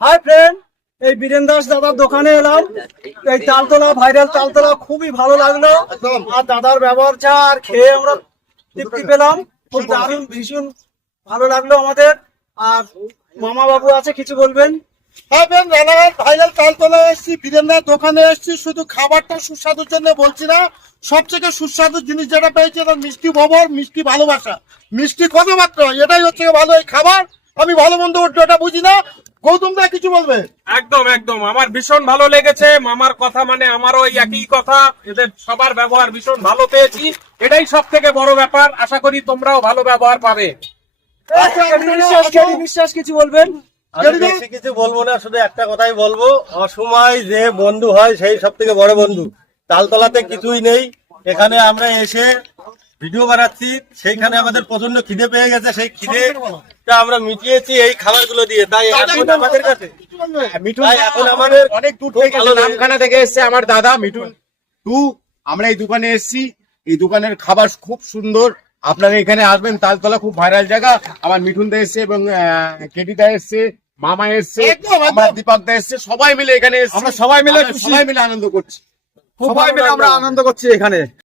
Hi friend, এই বীরেন দাস দাদার দোকানে এলাম। এই তালতলা ভাইরাল তালতলা খুবই ভালো লাগলো। আর দাদার ব্যবহার চা আর খেয়ে আমরা তৃপ্তি পেলাম। খুব দারুণ, ভীষণ ভালো লাগলো আমাদের। আর মামা বাবু আছে, কিছু বলবেন? হ্যাঁ ফ্রেন্ড, রানাঘাট ভাইরাল তালতলা এসেছি, বীরেন্দ্র দোকানে এসেছি। শুধু খাবারটা সুস্বাদুর জন্য বলছি না, সবথেকে সুস্বাদু জিনিস যেটা পেয়েছি এটা মিষ্টি ভবর, মিষ্টি ভালোবাসা, মিষ্টি কথাবার্তা, এটাই হচ্ছে ভালো এই খাবার। আমি ভালো মন্দ ওটা বুঝি না। গৌতম দা কিছু বলবে? একদম একদম, আমার ভীষণ ভালো লেগেছে। মামার কথা মানে আমারও ওই একই কথা। এদের সবার ব্যবহার ভীষণ ভালো পেয়েছি, এটাই সব থেকে বড় ব্যাপার। আশা করি তোমরাও ভালো ব্যবহার পাবে। বিশ্বাস কিছু বলবেন? আমি বেশি কিছু বলবো না, শুধু একটা কথাই বলবো, অসময় যে বন্ধু হয় সেই সব থেকে বড় বন্ধু। তালতলাতে কিছুই নেই, এখানে আমরা এসে ভিডিও বানাচ্ছি, সেইখানে আমাদের প্রচন্ড খিদে পেয়ে গেছে। সেই খিদেটা আমরা মিটিয়েছি এই খাবারগুলো দিয়ে। তাই এখন আমাদের কাছে এখন আমাদের অনেক দূর থেকে নামখানা থেকে এসেছে আমার দাদা মিঠুন টু। আমরা এই দোকানে এসেছি, এই দোকানের খাবার খুব সুন্দর। আপনারা এখানে আসবেন, তালতলা খুব ভাইরাল জায়গা। আমার মিঠুন দা এসছে এবং কেটি দা এসছে, মামা এসছে, আমার দীপক দা এসছে, সবাই মিলে এখানে এসেছি। আমরা সবাই মিলে সবাই মিলে আনন্দ করছি। সবাই মিলে আমরা আনন্দ করছি এখানে।